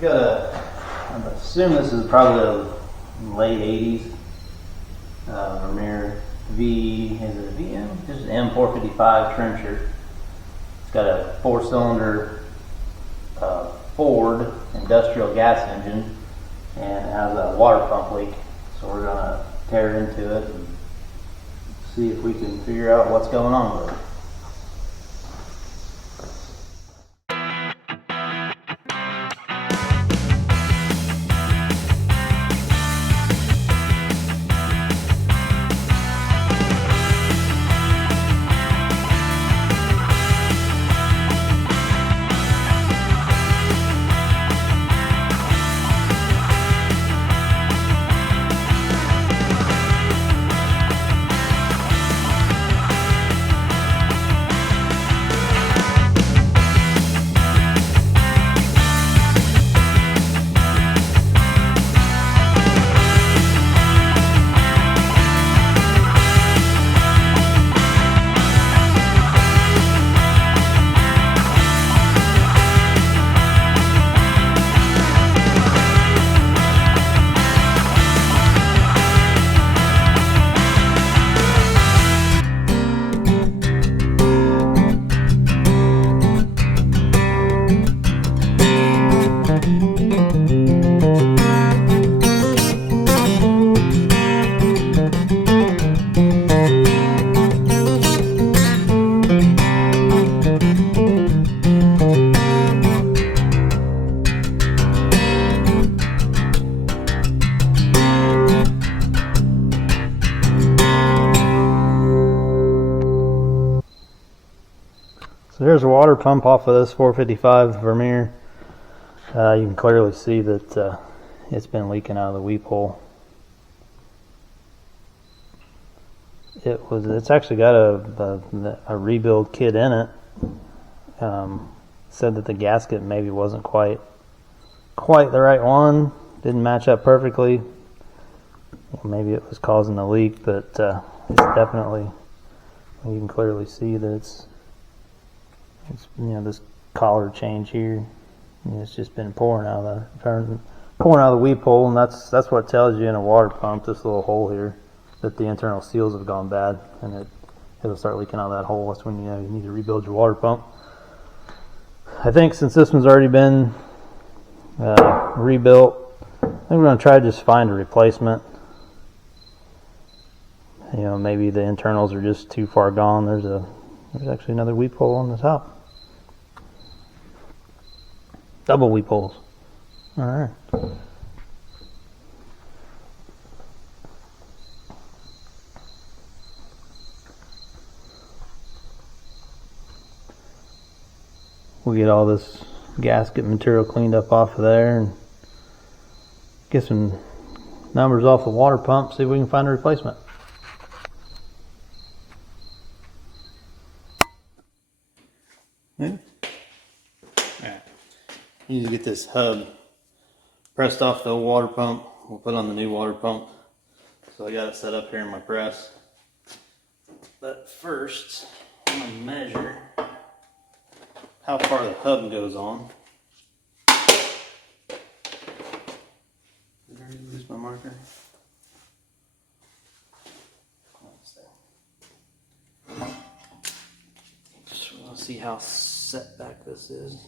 Got a, I assume this is probably the late 80s Vermeer is it a VM? Just an M455 trencher. It's got a 4-cylinder Ford industrial gas engine and it has a water pump leak. So we're gonna tear into it and see if we can figure out what's going on with it. So here's a water pump off of this 455 Vermeer. You can clearly see that it's been leaking out of the weep hole. It's actually got a rebuild kit in it. Said that the gasket maybe wasn't quite the right one. Didn't match up perfectly. Maybe it was causing the leak, but it's definitely, you can clearly see that it's this collar change here. It's just been pouring out of the weep hole, and that's what tells you in a water pump, this little hole here, that the internal seals have gone bad, and it'll start leaking out of that hole. That's when you need to rebuild your water pump. I think since this one's already been rebuilt, I think we're going to try to just find a replacement. Maybe the internals are just too far gone. There's actually another weep hole on the top. Double weep holes. All right. We'll get all this gasket material cleaned up off of there and get some numbers off the water pump, see if we can find a replacement. Yeah. Alright. Need to get this hub pressed off the old water pump. We'll put on the new water pump. So I got it set up here in my press. But first, I'm going to measure how far the hub goes on. Did I already lose my marker? So we'll see how set back this is.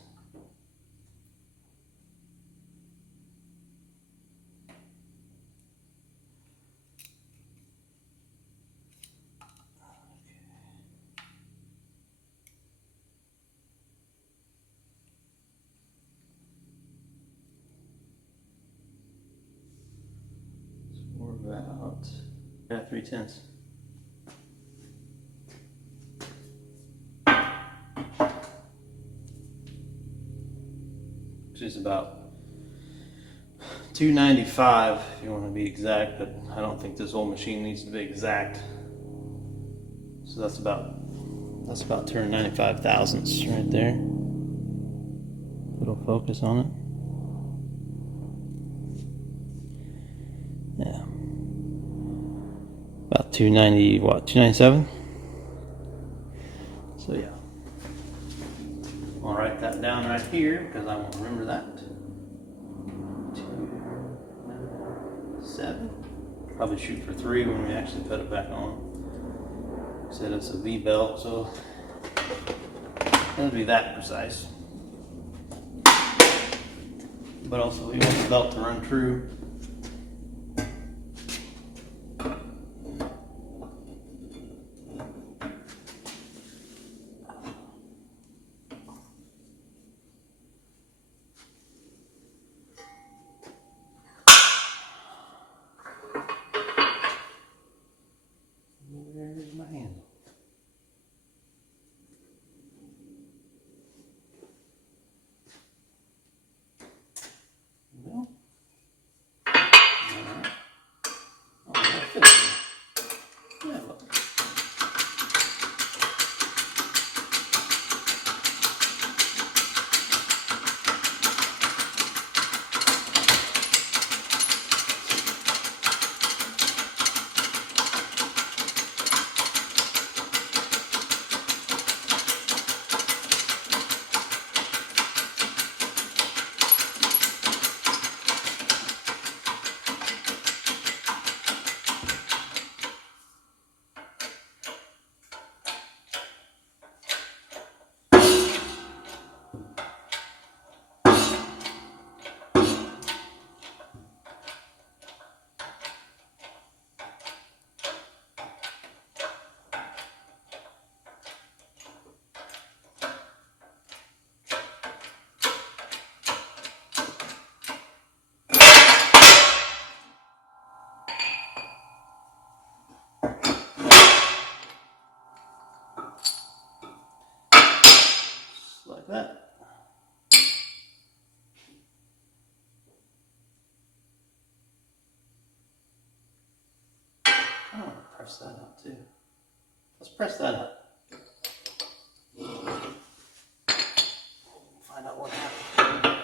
About 3/10. Which is about 295 if you want to be exact, but I don't think this old machine needs to be exact. So that's about 295 thousandths right there. Little focus on it. Yeah. About 290, what, 297? So yeah. I'll write that down right here because I won't remember that. 7. Probably shoot for 3 when we actually put it back on. Said it's a V belt, so it'll be that precise. But also we want the belt to run true. Where's my handle? Well, alright. Oh, that fits. Yeah, look. Just like that. I want to press that out too. Let's press that out. Find out what happened.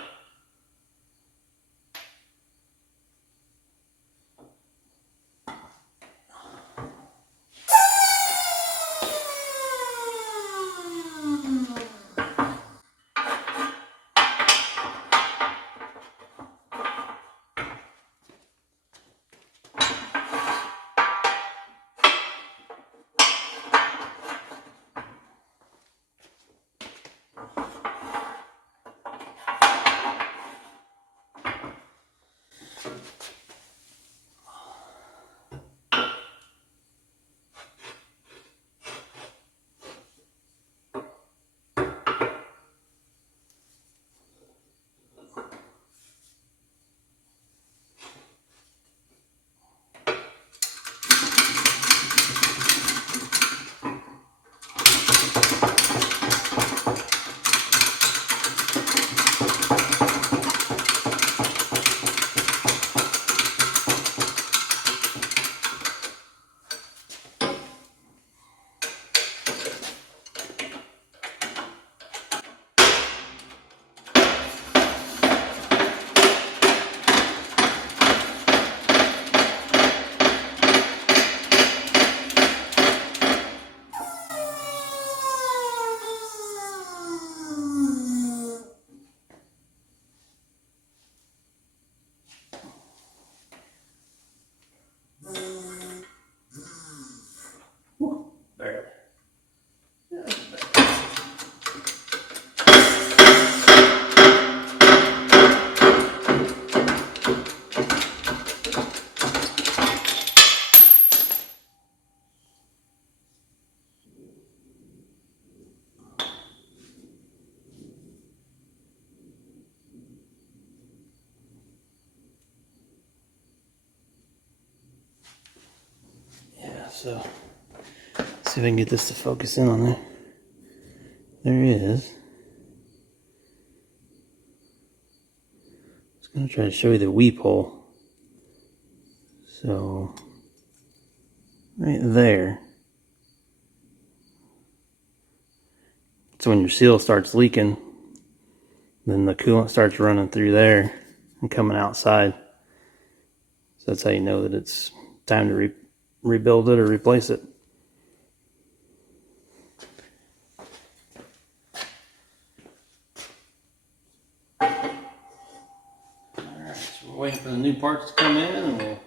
Barely. Yeah, so see if I can get this to focus in on there. There it is. I was going to try to show you the weep hole. So, right there. So when your seal starts leaking, then the coolant starts running through there and coming outside. So that's how you know that it's time to rebuild it or replace it. Alright, so we're waiting for the new parts to come in and we'll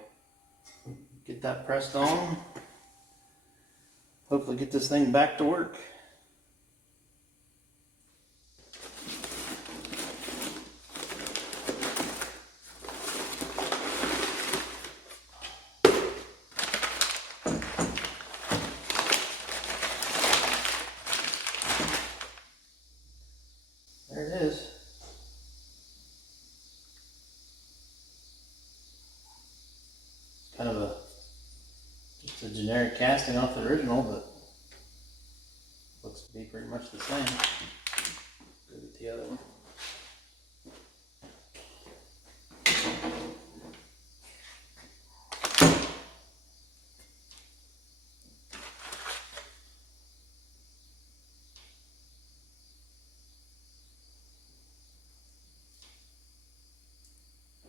Get that pressed on. Hopefully get this thing back to work. There it is. Kind of just a generic casting off the original, but looks to be pretty much the same. Go get the other one.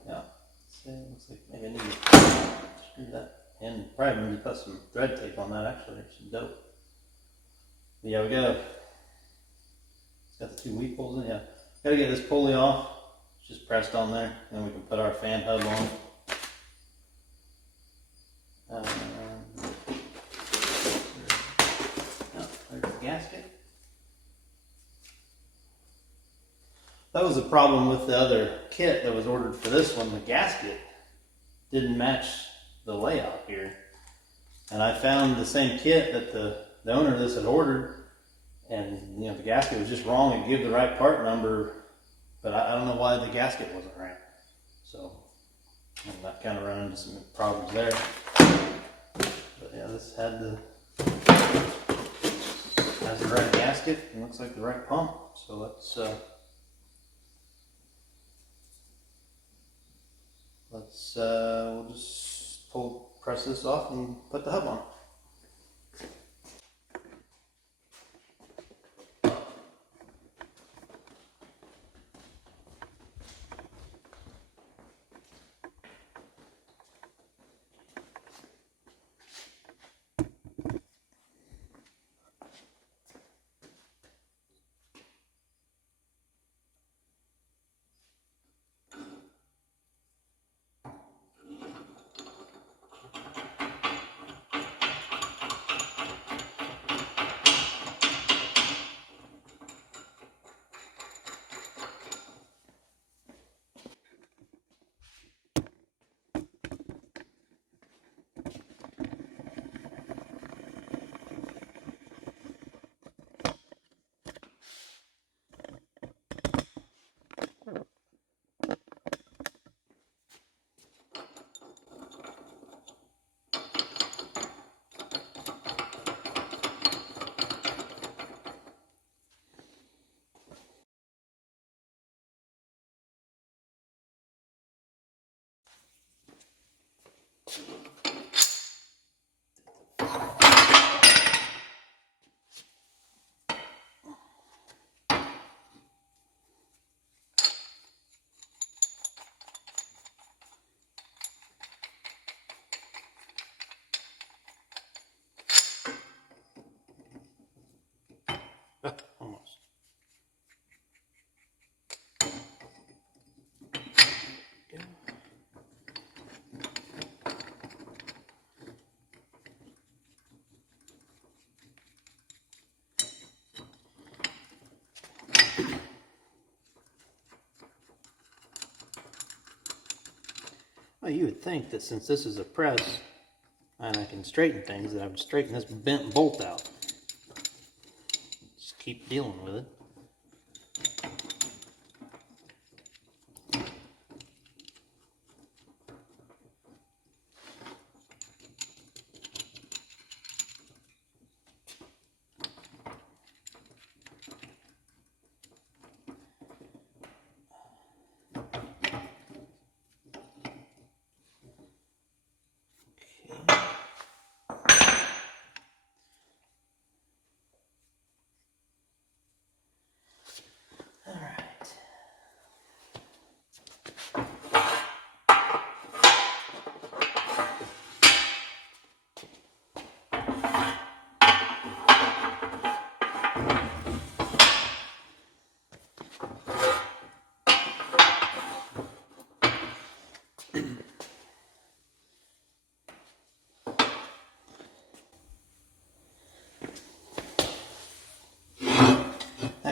Yeah, see, looks like maybe I need to screw that in. Probably need to put some thread tape on that actually, there's some dope. But yeah, we got it's got the two weep holes in, yeah. Gotta get this pulley off, it's just pressed on there, and then we can put our fan hub on. There's the gasket. That was a problem with the other kit that was ordered for this one. The gasket didn't match the layout here. And I found the same kit that the owner of this had ordered, and the gasket was just wrong. It gave the right part number, but I don't know why the gasket wasn't right. So that kind of ran into some problems there. But yeah, this has the right gasket and looks like the right pump. So let's we'll just press this off and put the hub on. Almost. Well, you would think that since this is a press and I can straighten things, that I would straighten this bent bolt out. Just keep dealing with it.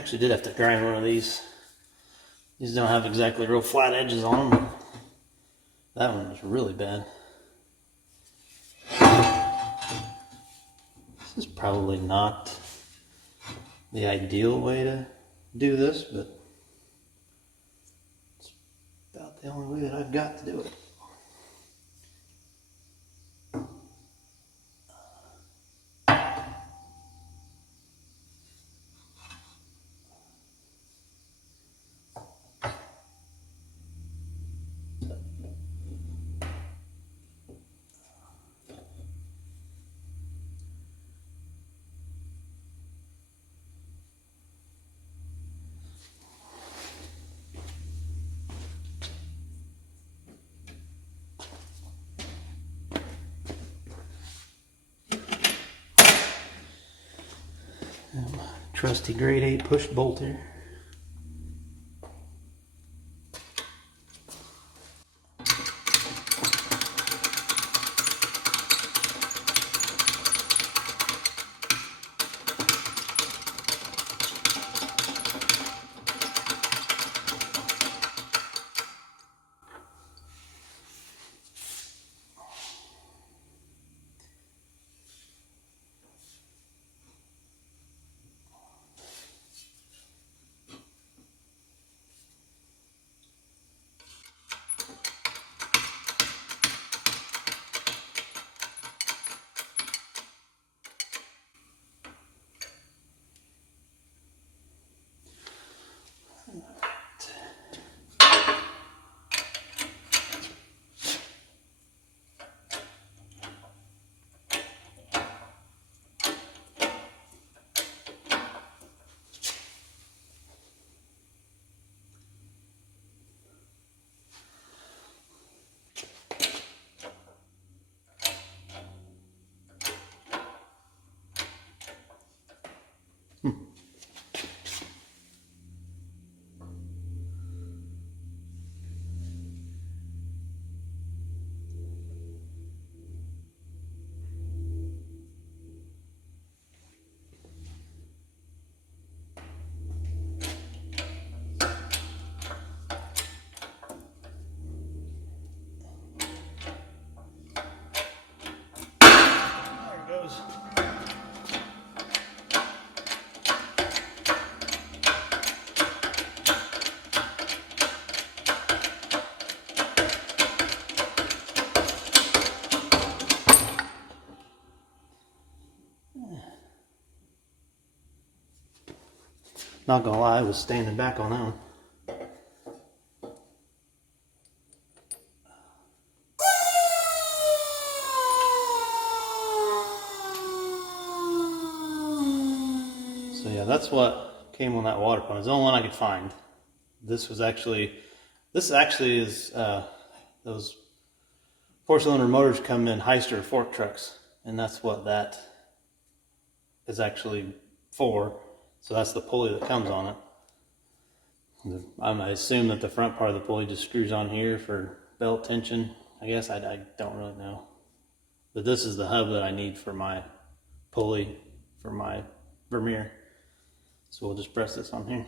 Actually did have to grind one of these. These don't have exactly real flat edges on them. That one was really bad. This is probably not the ideal way to do this, but it's about the only way that I've got to do it. Trusty grade 8 push bolter. Not gonna lie, I was standing back on that one. So yeah, that's what came on that water pump. It's the only one I could find. This actually is those 4-cylinder motors come in Heister fork trucks, and that's what that is actually for. So that's the pulley that comes on it. I assume that the front part of the pulley just screws on here for belt tension. I guess I don't really know. But this is the hub that I need for my pulley for my Vermeer. So we'll just press this on here.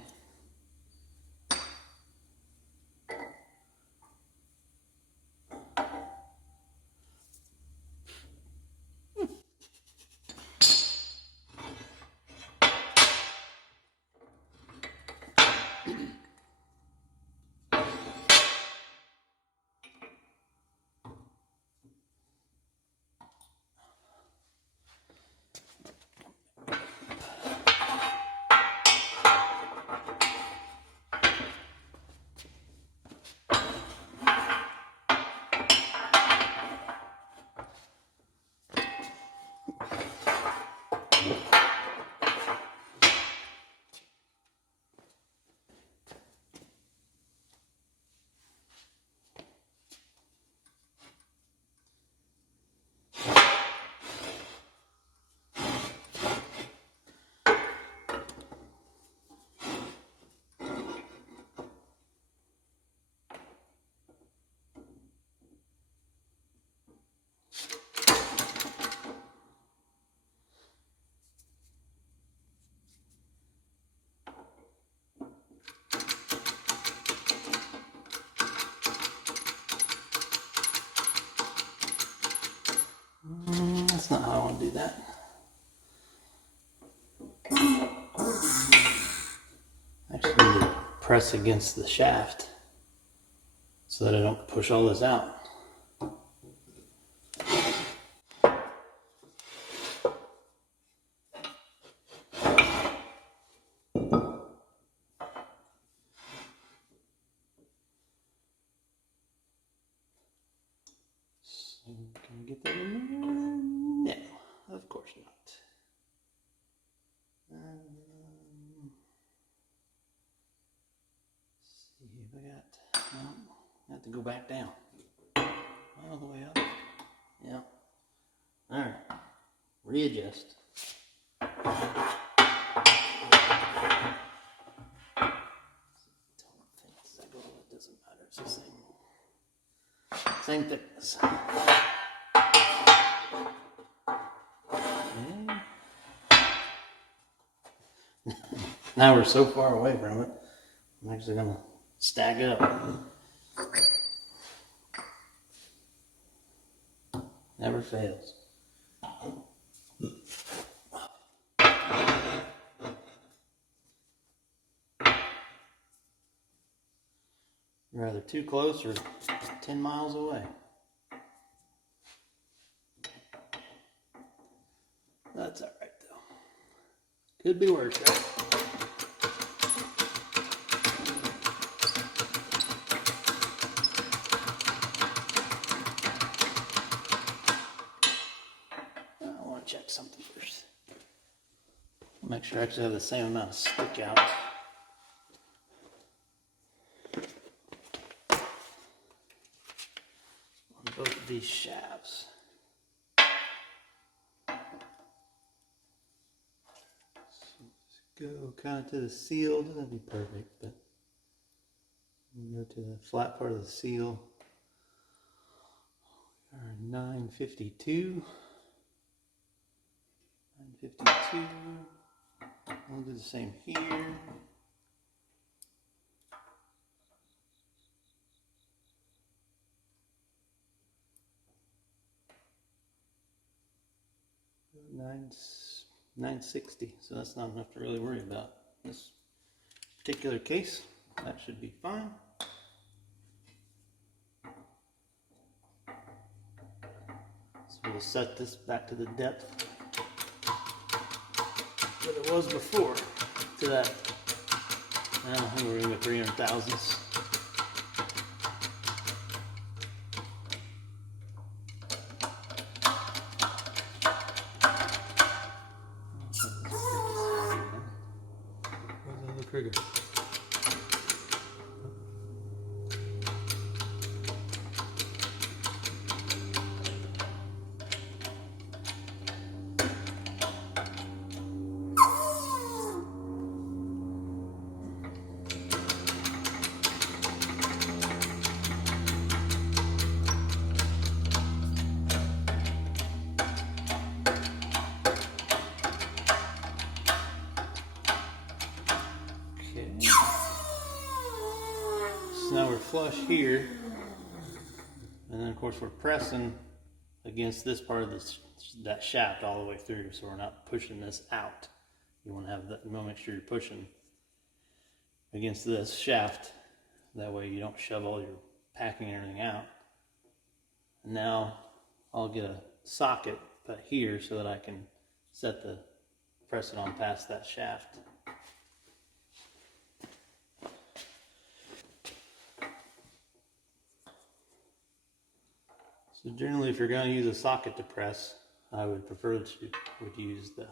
That's not how I want to do that. I actually need to press against the shaft so that I don't push all this out. So, can I get that in there? No, of course not. See if I got. No, I have to go back down. All the way up. Yeah. All right. Readjust. Don't think exactly. It doesn't matter. It's the same thickness. Okay. Now we're so far away from it. I'm actually gonna stack up. Never fails. You're either too close or 10 miles away. That's all right though. Could be worse, right? I want to check something first. Make sure I actually have the same amount of stick out. On both of these shafts. So just go kind of to the seal. Doesn't have to be perfect, but we'll go to the flat part of the seal. Our 952. 952. We'll do the same here. 960, so that's not enough to really worry about. This particular case, that should be fine. So we'll set this back to the depth that it was before, to that, I think we're going to go 300 thousandths. Where's the trigger? So now we're flush here, and then of course we're pressing against this part of that shaft all the way through, so we're not pushing this out. You want to have that. You want to make sure you're pushing against this shaft. That way you don't shove all your packing and everything out. And now I'll get a socket put here so that I can press it on past that shaft. So generally, if you're going to use a socket to press, I would prefer that you would use the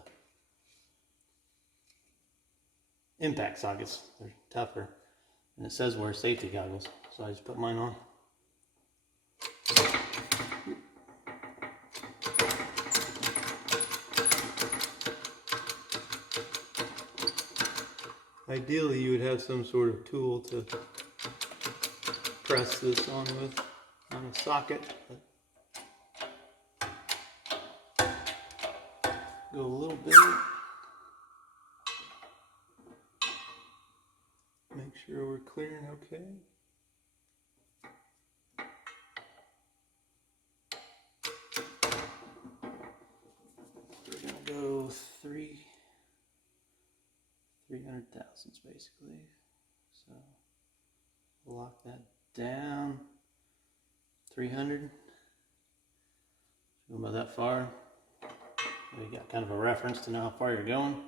impact sockets. They're tougher. And it says wear safety goggles, so I just put mine on. Ideally, you would have some sort of tool to press this on with, on a socket. Go a little bit. Make sure we're clearing okay. 300 thousandths basically. So lock that down. 300. Go about that far. You got kind of a reference to know how far you're going.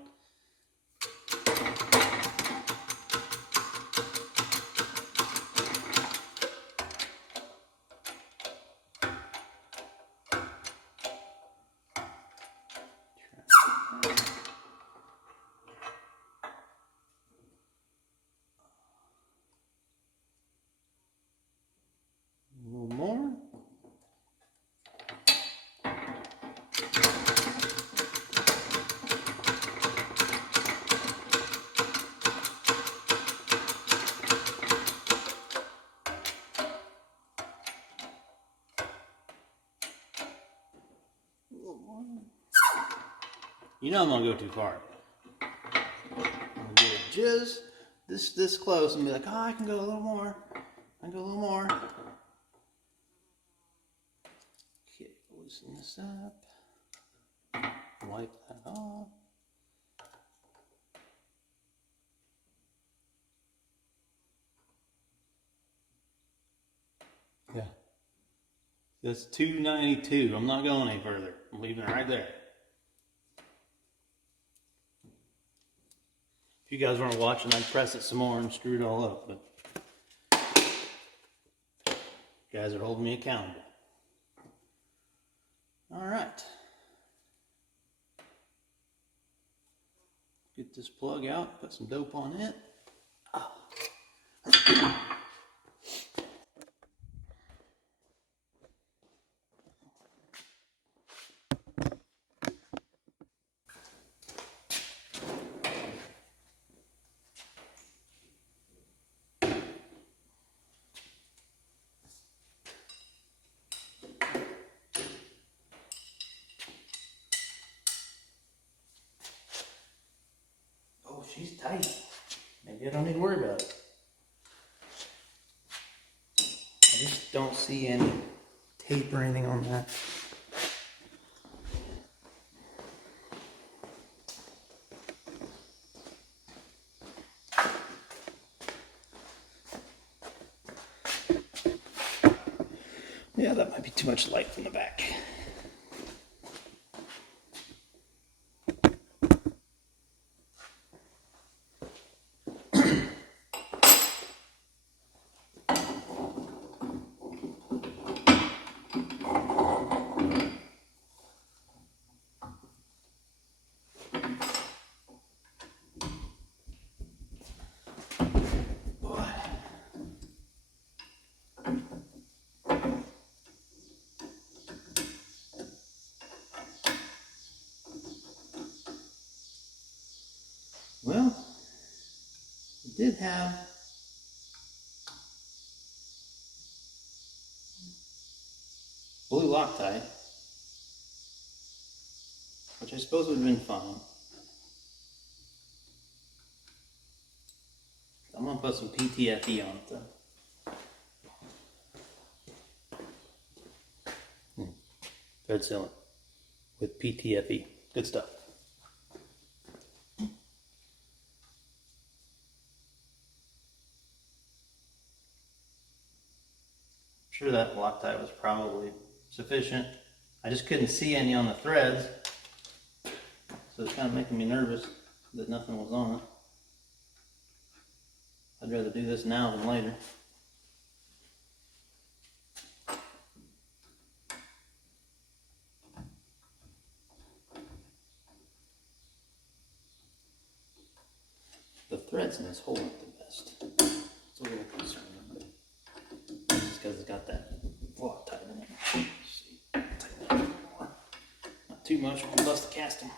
A little more. You know I'm gonna go too far. I'm gonna get it just this close and be like, oh, I can go a little more. I can go a little more. Okay, loosen this up. Wipe that off. Yeah. That's 292. I'm not going any further. I'm leaving it right there. If you guys weren't watching, I'd press it some more and screw it all up, but you guys are holding me accountable. All right. Get this plug out, put some dope on it. Oh. Oh, she's tight. Maybe I don't need to worry about it. I just don't see any tape or anything on that. Yeah, that might be too much light from the back. Well, it did have blue Loctite, which I suppose would have been fine. I'm gonna put some PTFE on it though. Thread sealant with PTFE. Good stuff. I'm sure that Loctite was probably sufficient. I just couldn't see any on the threads, so it's kind of making me nervous that nothing was on it. I'd rather do this now than later. The threads in this hole aren't the best. It's a little concerning, but it's just because it's got that Loctite in it. Let's see. Tighten it a little more. Not too much, we'll bust the casting.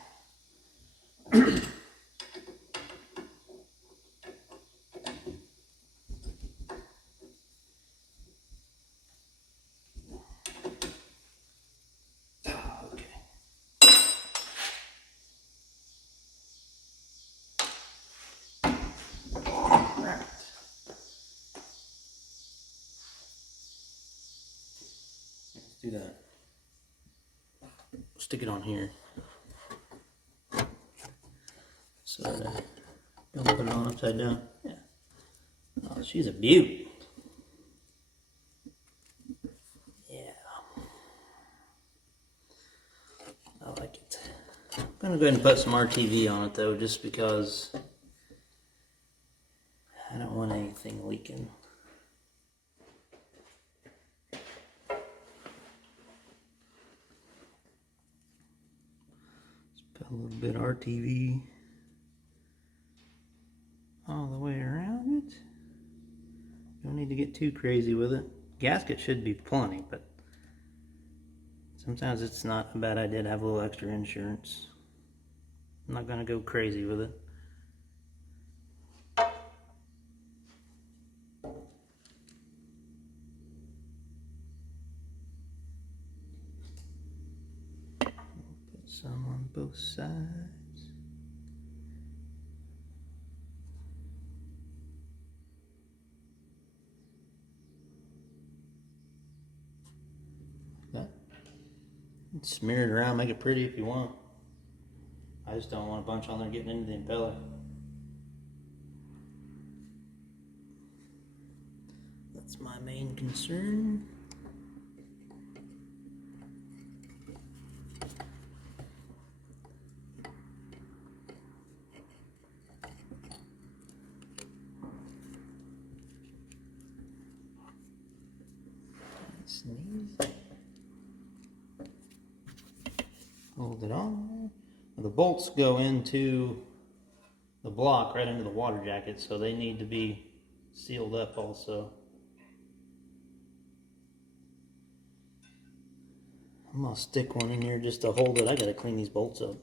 Do that. Stick it on here so that Don't put it on upside down. Yeah. Oh, she's a beaut. Yeah. I like it. I'm gonna go ahead and put some RTV on it though, just because I don't want anything leaking. Let's put a little bit of RTV all the way around it. Don't need to get too crazy with it. Gasket should be plenty, but sometimes it's not a bad idea to have a little extra insurance. I'm not gonna go crazy with it. Put some on both sides. Like that. Smear it around, make it pretty if you want. I just don't want a bunch on there getting into the impeller. That's my main concern. Sneeze. Hold it on. The bolts go into the block right into the water jacket, so they need to be sealed up also. I'm gonna stick one in here just to hold it. I gotta clean these bolts up.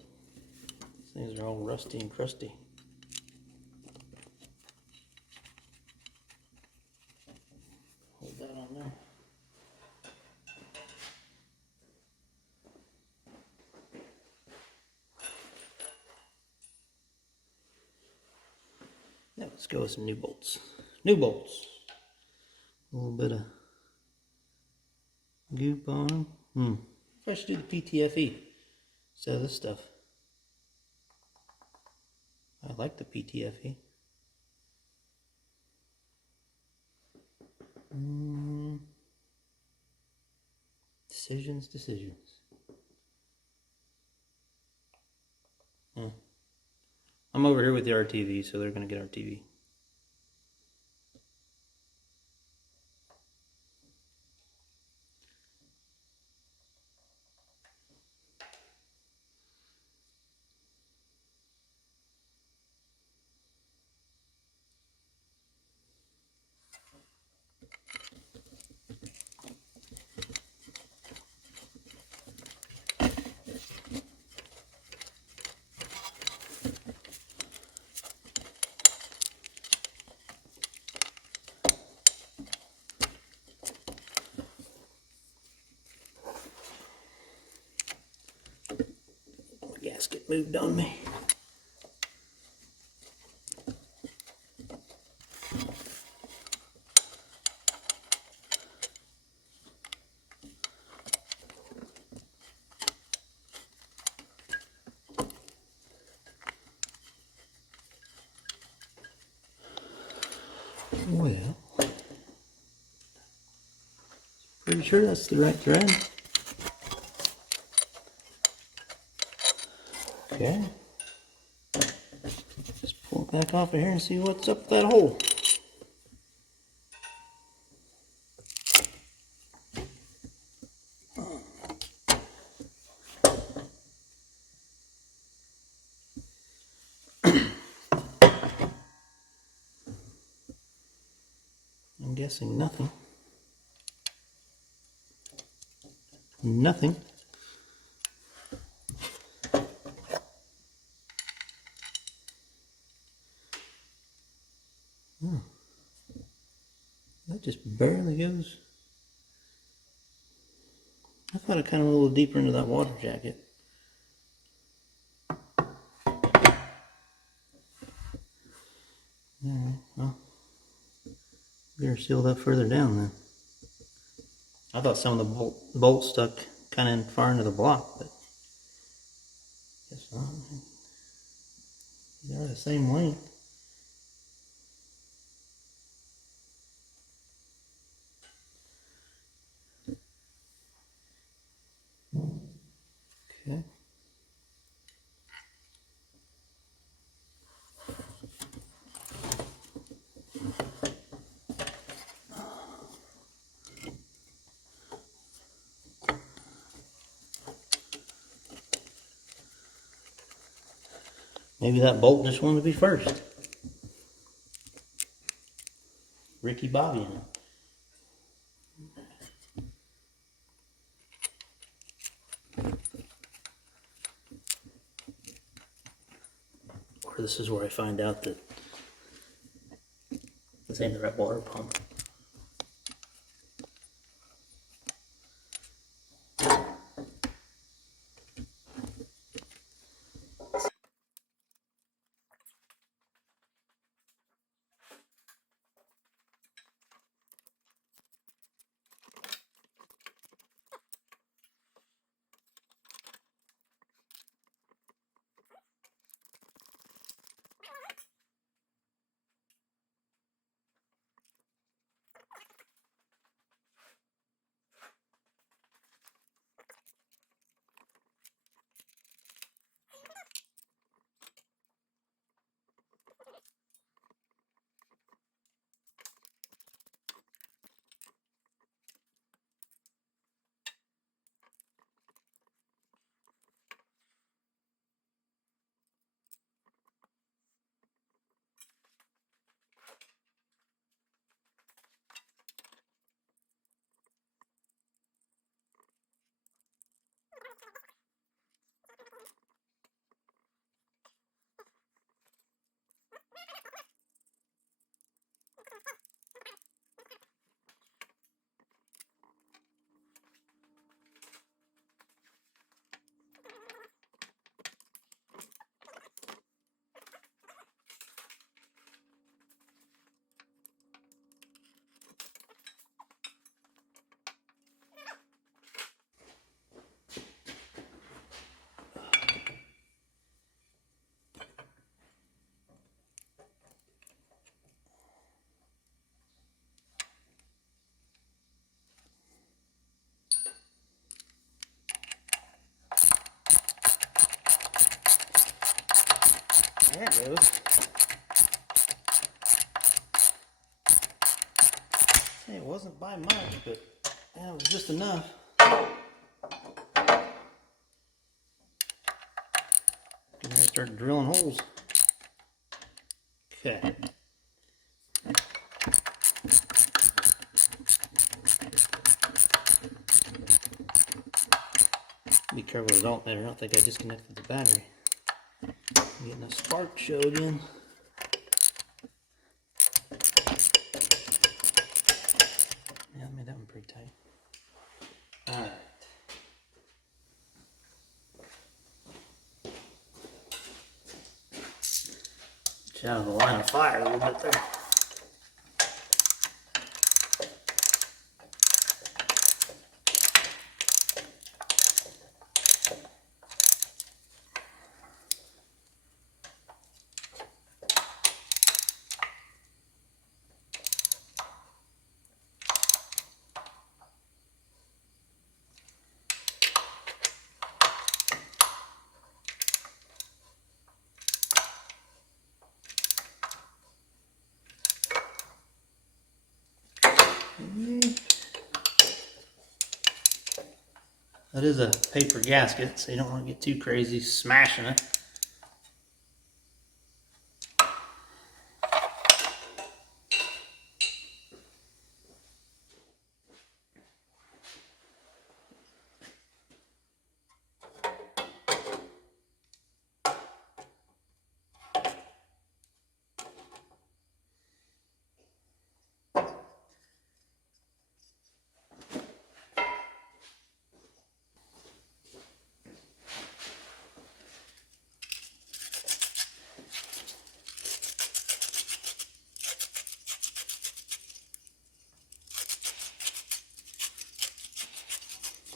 These things are all rusty and crusty. Hold that on there. Now let's go with some new bolts. New bolts. A little bit of goop on them. If I should do the PTFE instead of this stuff. I like the PTFE. Decisions. I'm over here with the RTV, so they're going to get RTV. Gasket moved on me. Well, pretty sure that's the right thread. Okay. Just pull it back off of here and see what's up that hole. I'm guessing nothing. Nothing. Oh. That just barely goes. I thought it kind of went a little deeper into that water jacket. Alright, well, better seal that further down then. I thought some of the bolts stuck kind of far into the block, but guess not. They're the same length. Maybe that bolt just wanted to be first. Ricky Bobby in it. Or this is where I find out that this ain't the right water pump. There it goes. Hey, it wasn't by much, but yeah, it was just enough. I'm gonna start drilling holes. Okay. Be careful with the alternator. I don't think I disconnected the battery. I'm getting a spark show again. Yeah, I made that one pretty tight. Alright. Get out of the line of fire a little bit there. That is a paper gasket, so you don't want to get too crazy smashing it.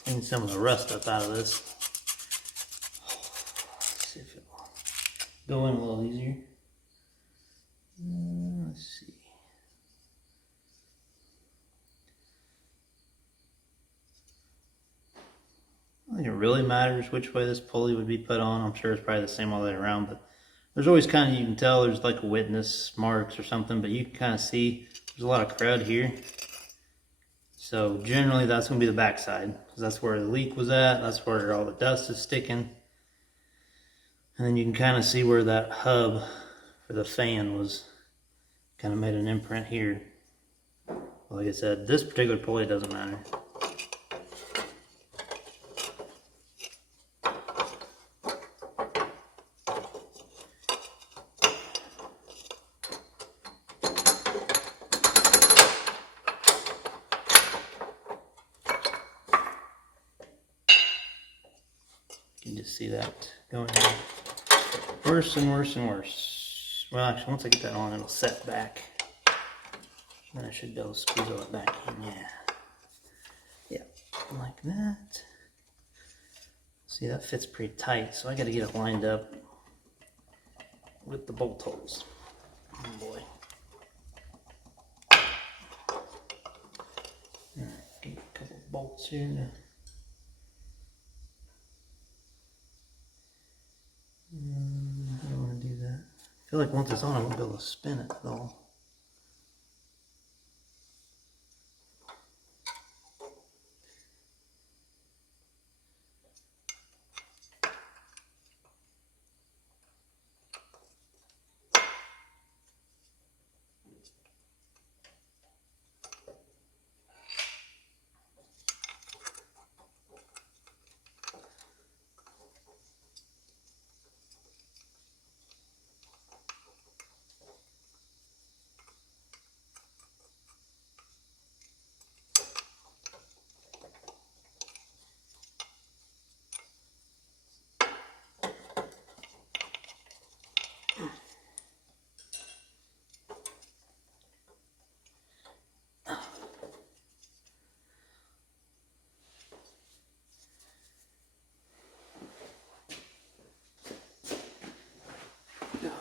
Clean some of the rust up out of this. Let's see if it'll go in a little easier. Let's see. I don't think it really matters which way this pulley would be put on. I'm sure it's probably the same all the way around, but there's always kind of, you can tell there's like a witness marks or something, but you can kind of see there's a lot of crud here. So generally that's going to be the back side, because that's where the leak was at. That's where all the dust is sticking. And then you can kind of see where that hub for the fan was kind of made an imprint here. Like I said, this particular pulley doesn't matter. You can just see that going worse and worse and worse. Well, actually, once I get that on, it'll set back. Then I should be able to squeeze all it back in. Yeah, like that. See, that fits pretty tight, so I got to get it lined up with the bolt holes. Oh boy. Alright, get a couple of bolts here. I don't want to do that. I feel like once it's on, I won't be able to spin it at all.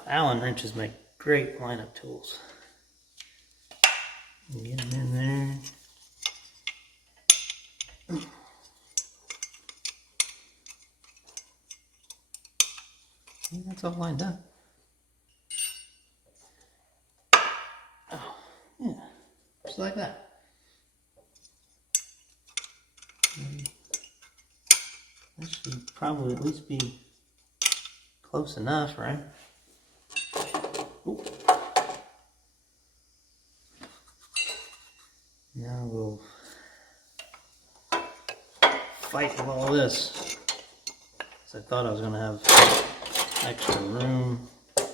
Allen wrenches make great lineup tools. Get them in there. And that's all lined up. Oh, yeah, just like that. That should probably at least be close enough, right? Ooh. Now we'll fight with all this. I thought I was going to have extra room to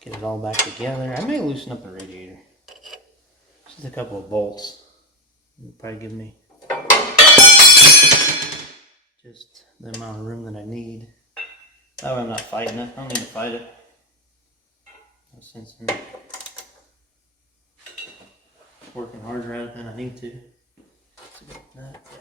get it all back together. I may loosen up the radiator. Just a couple of bolts. It'll probably give me just the amount of room that I need. That way I'm not fighting it. I don't need to fight it. No sense in working harder at it than I need to. So that, yeah.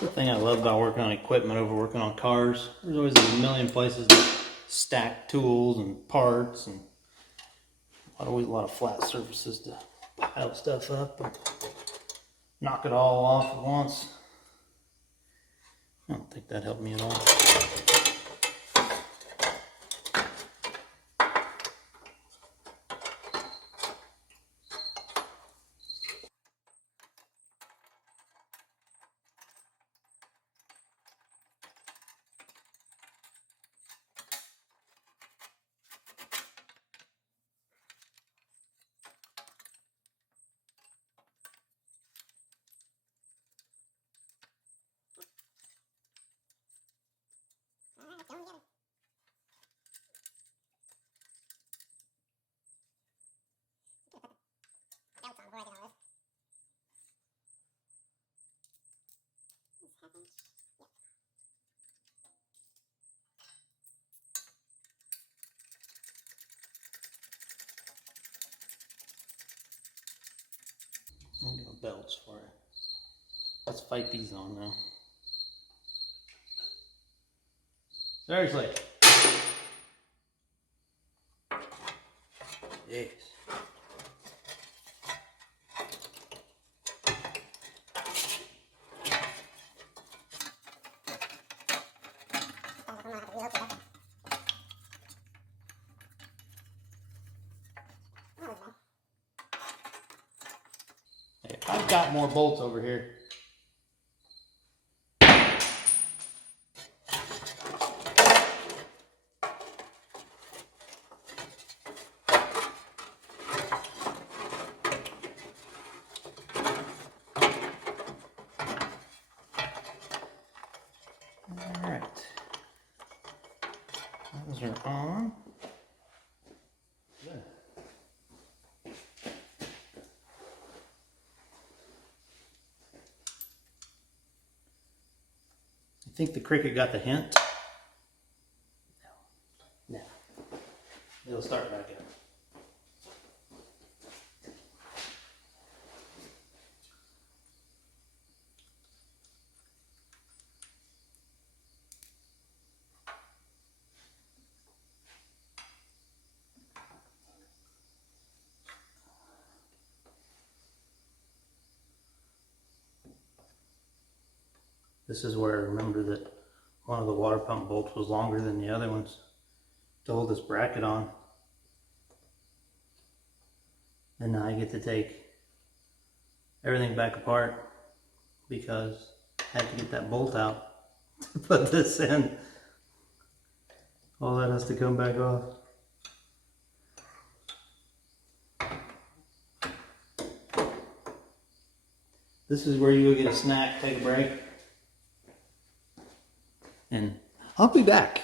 The thing I love about working on equipment over working on cars, there's always a million places to stack tools and parts, and always a lot of flat surfaces to pile stuff up and knock it all off at once. I don't think that helped me at all. belts for it. Let's fight these on now. Seriously. Yes. Hey, I've got more bolts over here. Alright. Those are on. Good. I think the cricket got the hint. No. It'll start back up. This is where I remember that one of the water pump bolts was longer than the other ones to hold this bracket on. And now I get to take everything back apart because I had to get that bolt out to put this in. All that has to come back off. This is where you go get a snack, take a break. And I'll be back.